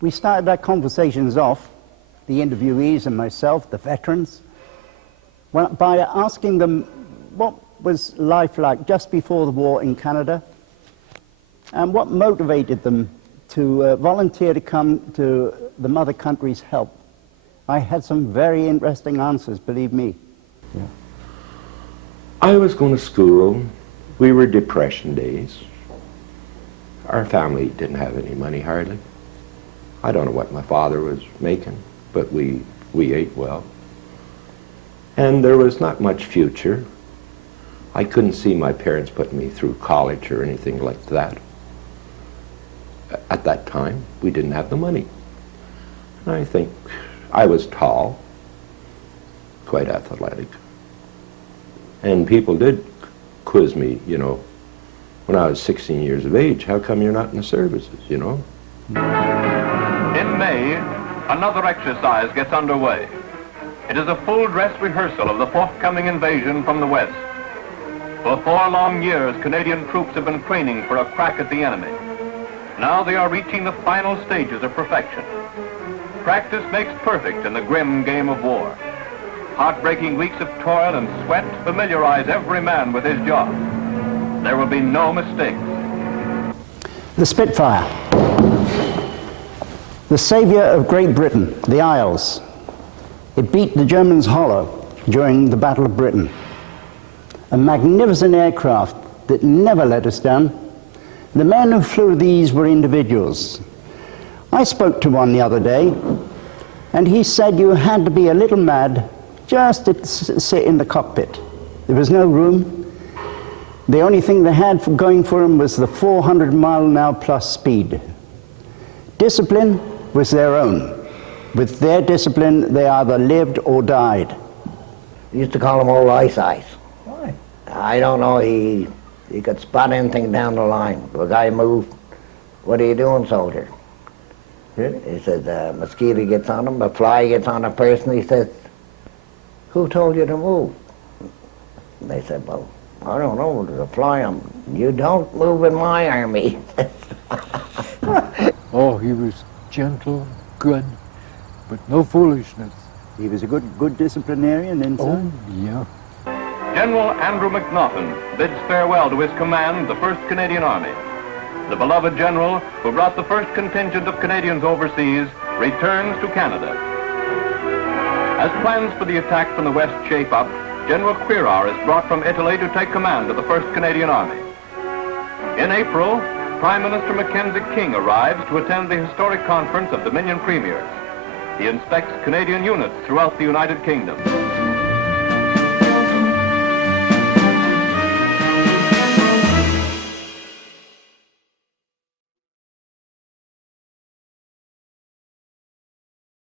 We started our conversations off, the interviewees and myself, the veterans, by asking them what was life like just before the war in Canada and what motivated them to volunteer to come to the mother country's help. I had some very interesting answers, believe me. Yeah. I was going to school. We were Depression days. Our family didn't have any money hardly. I don't know what my father was making, but we ate well. And there was not much future. I couldn't see my parents putting me through college or anything like that. At that time, we didn't have the money. And I think I was tall, quite athletic. And people did quiz me, you know, when I was 16 years of age, how come you're not in the services, you know? In May, another exercise gets underway. It is a full dress rehearsal of the forthcoming invasion from the West. For 4 long years, Canadian troops have been training for a crack at the enemy. Now they are reaching the final stages of perfection. Practice makes perfect in the grim game of war. Heartbreaking weeks of toil and sweat familiarize every man with his job. There will be no mistakes. The Spitfire, the savior of Great Britain, the Isles. It beat the Germans hollow during the Battle of Britain. A magnificent aircraft that never let us down. The men who flew these were individuals. I spoke to one the other day, and he said you had to be a little mad just to sit in the cockpit. There was no room. The only thing they had going for them was the 400-mile-an-hour plus speed. Discipline was their own. With their discipline, they either lived or died. We used to call him Old Ice Ice. Why? I don't know, he could spot anything down the line. If a guy moved, what are you doing, soldier? Really? He said, a mosquito gets on him, a fly gets on a person, he says, who told you to move? And they said, well, I don't know, there's a fly on him. You don't move in my army. Oh, he was gentle, good, but no foolishness. He was a good disciplinarian inside. Oh, yeah. General Andrew McNaughton bids farewell to his command, the 1st Canadian Army. The beloved general, who brought the first contingent of Canadians overseas, returns to Canada. As plans for the attack from the west shape up, General Quirard is brought from Italy to take command of the 1st Canadian Army. In April, Prime Minister Mackenzie King arrives to attend the historic conference of Dominion Premiers. He inspects Canadian units throughout the United Kingdom.